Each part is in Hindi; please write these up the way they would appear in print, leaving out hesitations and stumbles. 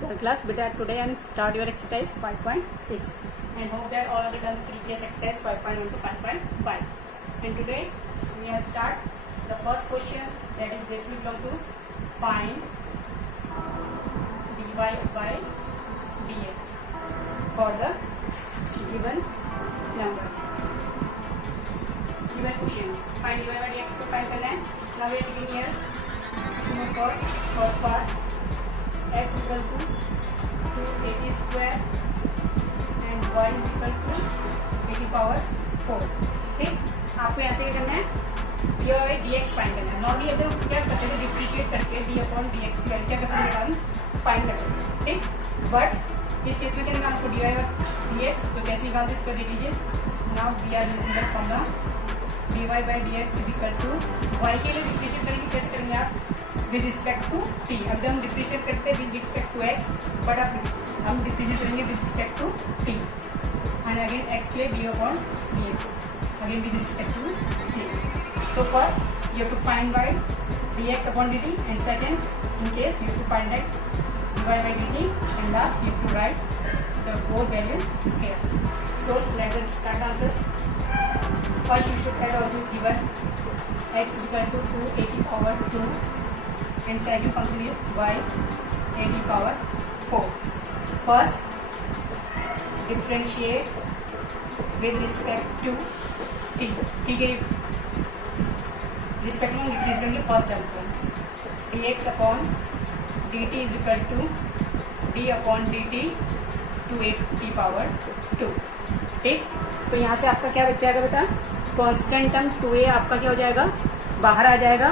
12th class. Beta, today and start your exercise 5.6 and hope that all of you done previous exercise 5.1 to 5.5. And today we have start the first question, that is basically belong to find dy by dx for the given numbers. Given questions, find dy by dx को find करना है. Now we are taking here first part, x is equal to 280 square and y is equal to 80 power 4. ठीक, आपको ऐसे क्या करना है, dy by dx फाइंड करना है. नॉर्मली अगर क्या करते हैं, डिफरेंशिएट करके d अपॉन dx की वैल्यू क्या करते हैं, हम फाइंड करते हैं. ठीक, बट इस केस में क्या करना है आपको, dy by dx तो कैसे निकालते हैं इसको देख लीजिए. Now we are using the formula dy by dx is equal to y के लिए डिफरेंशिएट करेंगे. कैसे करेंगे आप, विद रिस्पेक्ट टू t. अब जब हम डिफरेंशिएट करते हैं with respect to x, but अब हम डिफरेंशिएट करेंगे with respect to t and again x के d upon dx again with respect to t. So first you have to find by dx upon dt and second in case you have to find that dy by dt and last you have to write the both values here. So let us start answers. First you should add all these given. X is equal to 280 power 2 and second function is y 80 power 4. First differentiate with respect to t. ठीक है, रिस्पेक्ट में डिफरेंस करेंगे फर्स्ट टर्म को. dx upon dt is equal to d upon dt to 80 power 2. ठीक, तो यहाँ से आपका क्या बच जाएगा बेटा, कांस्टेंट टर्म 2a आपका क्या हो जाएगा, बाहर आ जाएगा.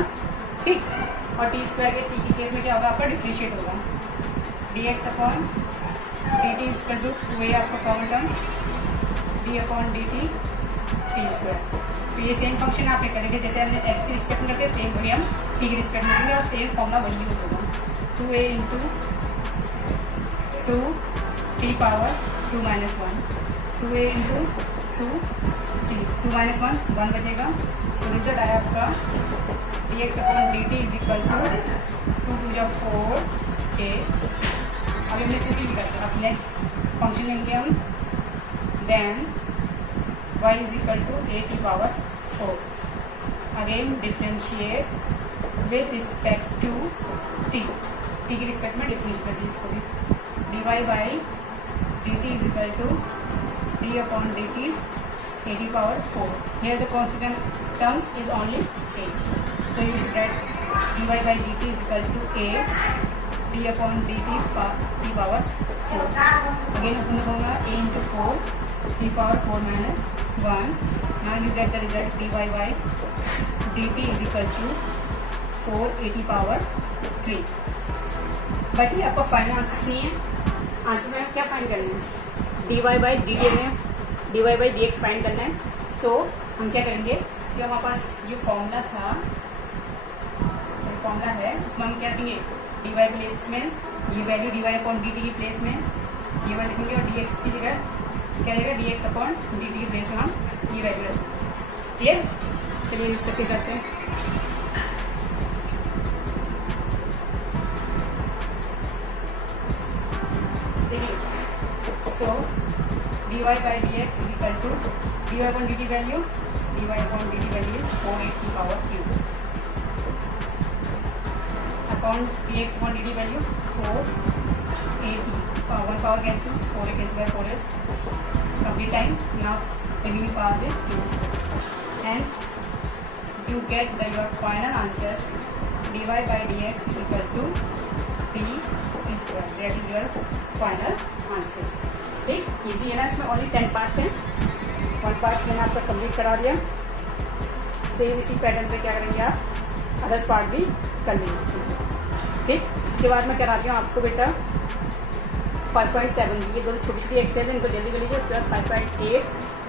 ठीक, और टी स्क्वायर के टी के केस में क्या होगा, आपका डिफरेंशिएट होगा. dx upon dt is equal to 2a आपका common terms d upon dt t square. तो ये सेम फंक्शन आप करेंगे जैसे हमने x की रिस्पेक्ट में करते, सेम वही हम t की रिस्पेक्ट में करेंगे और सेम फॉर्मूला वही यूज होगा. 2a into 2 t power 2 minus 1, 2a into 2 minus 1 बचेगा. सो रिजल्ट आया आपका dx upon dt is equal to 2 to 4a. अभी हमने सिंपली करते हैं. अब नेक्स्ट फंक्शन लेंगे हम, then y is equal to 80 power 4. Again differentiate with respect to t. t की रिस्पेक्ट में डिफरेंशिएट कर दीजिए इसको भी. dy by dt is equal to d upon dt 80 power 4. Here the constant terms is only a. So you should write dy by dt is equal to a d upon dt t power 4. Again open the formula a into 4 t power 4 minus 1. Now you get the result dy by dt is equal to 480 power 3. But ये आपका फाइनल आंसर नहीं है. आंसर में क्या फाइंड करना है, dy by dt में dy by dx फाइंड करना है. सो हम क्या करेंगे कि हमारे पास ये फॉर्मूला था, फॉर्मूला है, उसमें हम क्या देंगे, dy प्लेस में ये वैल्यू dy अपॉन dt की प्लेस में ये वैल्यू लिखेंगे और dx की जगह क्या रहेगा, dx अपॉन dt की प्लेस में हम ये वैल्यू रखेंगे. क्लियर, चलिए इस करके करते हैं. So dy by dx is equal to dy upon dt value, dy upon dt value is 480 power cube upon dx upon dt value 480. 1 power cancels, 4 is by 4 is complete time. Now remaining power is cubes. Hence you get the your final answers dy by dx is equal to t square. That is your final answers. ठीक, इजी है ना. इसमें ओनली 10 पार्ट्स हैं. 1 पार्ट मैंने आपका कंप्लीट करा दिया. सेम इसी पैटर्न पे क्या करेंगे आप, अदर्स पार्ट भी कर लेंगे. ठीक, इसके बाद मैं कराती हूँ आपको बेटा 5.7. ये दो छोटी छोटी एक्सरसाइज इनको जल्दी कर लीजिए. उसके बाद 5.8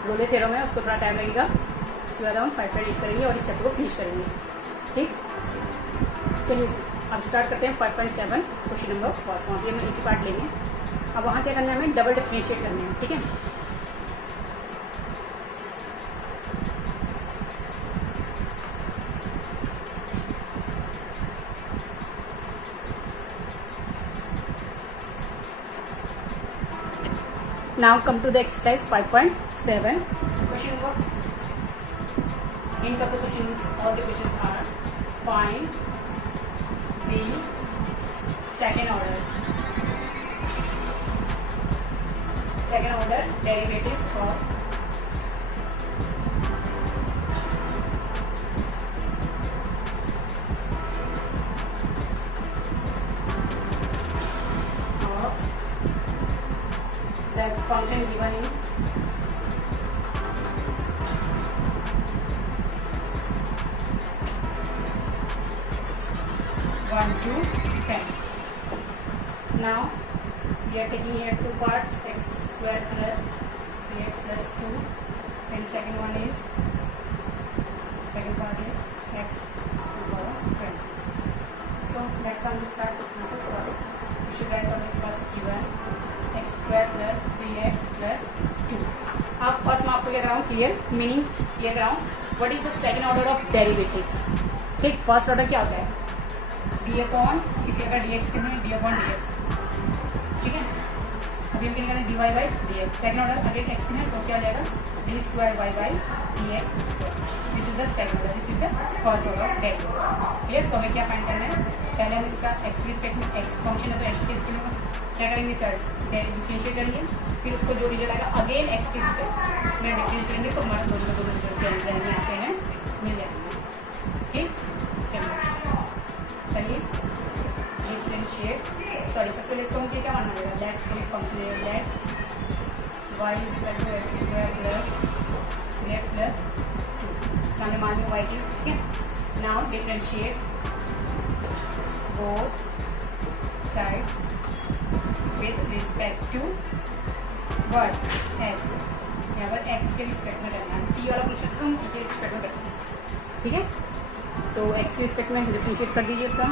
रोले थ्योरम है, उसको थोड़ा टाइम लगेगा. उसके बाद हम 5.8 करेंगे और इस चैप्टर को फिनिश करेंगे. ठीक, चलिए अब स्टार्ट करते हैं 5.7 क्वेश्चन नंबर फर्स्ट. वहाँ पर हम एक ही पार्ट लेंगे. अब वहाँ क्या करना है, हमें डबल डिफरेंशिएट करना है. ठीक है, now come to the exercise 5.7 question work. End of the questions, all the questions are find the second order derivatives of the function given in one to 10. Now we are taking here two parts, x square plus 3x plus 2, and second part is x to the power 20. So let's start with answer first. We should write on this first given x square plus 3x plus 2. अब फर्स्ट मैं आपको क्या कराऊँ क्लियर मीनिंग ये कराऊँ what is the second order of derivatives. ठीक, फर्स्ट ऑर्डर क्या होता है डी अपॉन किसी का d x d upon d x. ठीक है, अभी हम क्या d y by d x. Second order again x में तो क्या हो जाएगा d square y by d x square. This is the second order, this is the first order of derivative. Clear, तो हमें क्या फाइंड करना है पहले हम इसका एक्स की स्टेट में एक्स फंक्शन है तो एक्स की स्टेट में क्या करेंगे सर डिफरेंशिएट करेंगे, फिर उसको जो रिजल्ट आएगा अगेन एक्स की स्टेट में डिफरेंशिएट करेंगे तो हमारे दोनों को रिजल्ट आते हैं मिल जाएंगे. ठीक, चलिए डिफरेंशिएट सॉरी सबसे पहले इसको क्या मानना पड़ेगा लेट एक function let y is equal to x square plus 3x plus 2 मैंने मान लिया वाई की. ठीक है, now differentiate both sides with respect to what x. यहाँ पर एक्स के रिस्पेक्ट में करना है, टी वाला फंक्शन को हम टी के रिस्पेक्ट में करना है. ठीक है, तो एक्स के रिस्पेक्ट में डिफरेंशिएट कर दीजिए. इसका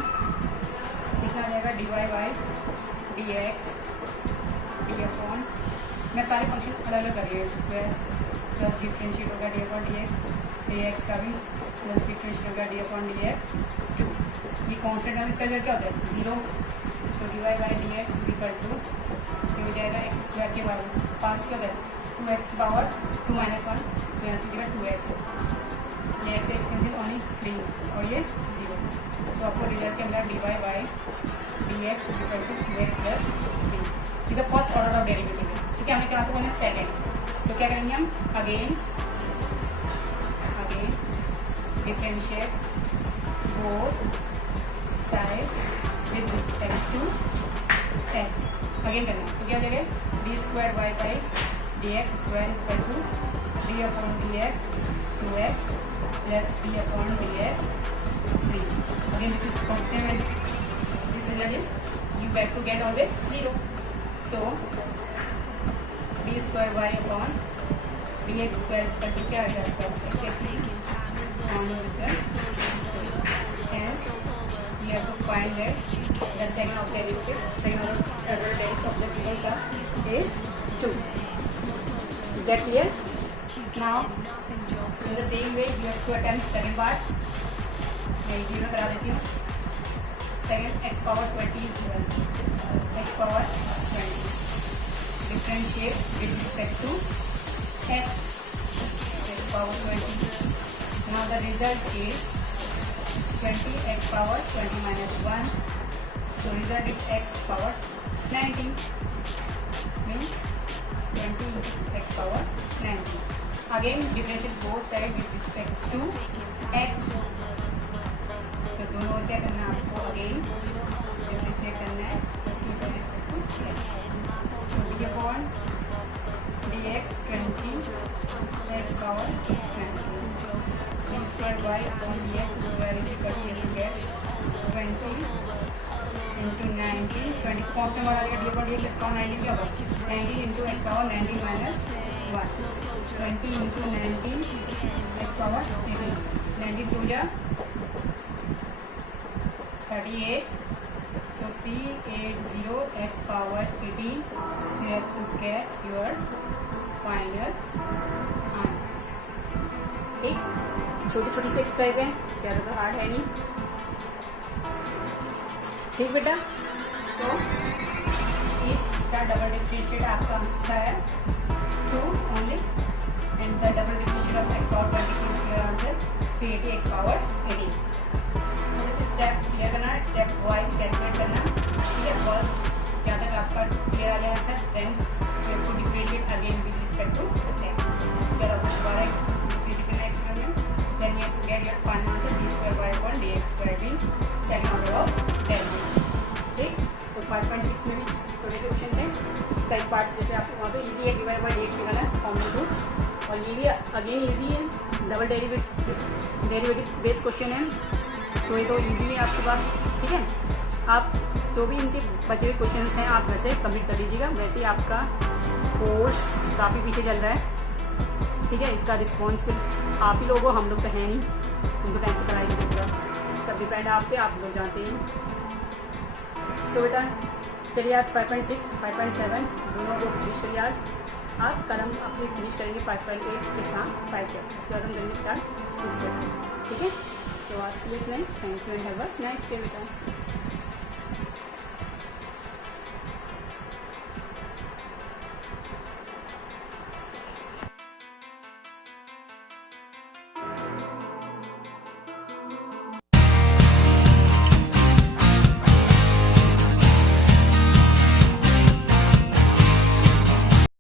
कितना आ जाएगा d y by d x d upon मैं सारे फंक्शन अलग अलग कर रही हूँ. एक्स स्क्वायर प्लस डिफरेंशिएट होगा डी अपॉन डी एक्स का भी प्लस डिफरेंशिएट होगा डी अपॉन डी एक्स 2. ये कॉन्स्टेंट है, इसका क्या होता है 0. तो d y by d x is equal to हो जाएगा एक्स स्क्वायर के बारे में पास क्या होता है 2x पावर 2 माइनस 1 तो यहाँ से 2x. ये एक्स एक्सपेंसिव ओनली 3 और ये 0. सो आपको रिजल्ट के अंदर d y by d x is equal to 2x plus 3. ये फर्स्ट ऑर्डर ऑफ डेरिवेटिव है. ठीक है, हमें क्या होना है सेकेंड. सो क्या करेंगे हम again differentiate both side with respect to x. Again करना है तो क्या हो जाएगा d square y by d x square equal to d upon d x 2x plus d upon dx 3. Again this is constant and this result is you have to get always 0. So d square y upon dx square is equal to क्या आ जाएगा x on result and we have to find that the second order derivative of the given task is 2. Is that clear? Now in the same way you have to attempt second part. मैं इसी में करा देती हूँ. Second x power 20 is given. X power 20 differentiate with respect to x power 20. Now the result is 20 x power 20 minus 1. So result is x power 19 means 20 x power 19. Again differentiate both sides with respect to x. तो दोनों क्या करना है आपको अगेन डिफरेंशिएट करना है इसकी से रिस्पेक्ट टू x. तो d upon d x 20 x power 20 d square y upon d x square is equal to you get 20 into 90 20 constant वाला d upon d x power 90 क्या होगा 90 into x power 90 minus 1 20 into 90 x power 90 two या 38. So 380 x power 18. You have to get your final answers. ठीक, छोटी छोटी सी एक्सरसाइज है, ज़्यादा हार्ड है नहीं. ठीक बेटा, तो इस स्टार्ट डबल डिफरेंशिएट आपका आंसर है 2 only and the double differentiate of x power 20 is your answer 380 x power 80। तो इस स्टेप क्लियर करना है, स्टेप वाइज कैलकुलेट करना। ठीक है, फर्स्ट यहाँ तक आपका क्लियर आ गया answer, then you have to differentiate again with respect to x। इसके बाद दोबारा डिफरेंशिएट करना experiment, then you have to get your final answer d square y equal dx square means second order of derivative. ठीक, तो 5.6 में भी थोड़े से क्वेश्चन थे उसका एक पार्ट, जैसे आपको वहाँ पे इजी है डिवाइड बाई dx निकालना है फॉर्मूला टू, और ये भी अगेन इजी है, डबल डेरिवेटिव बेस्ड क्वेश्चन है, तो ये तो इजी है आपके पास। ठीक है, आप जो भी इनके बचे हुए क्वेश्चन हैं आप वैसे कंप्लीट कर लीजिएगा। वैसे ही आपका कोर्स काफ़ी पीछे चल रहा है। ठीक है, इसका रिस्पॉन्सिबिलिटी आप ही लोग हो, हम लोग तो हैं नहीं, हम तो टाइम से कराएंगे पूरा, सब डिपेंड आप पे, आप लोग जानते हैं। सो बेटा चलिए आप 5.6 5.7 दोनों को फिनिश करिए आज। आप कल हम अपनी फिनिश करेंगे 5.8 के साथ 5 चैप्टर, उसके बाद हम करेंगे स्टार्ट 6 से। ठीक है, सो आज के लिए इतना ही। Thank you and have a nice day बेटा।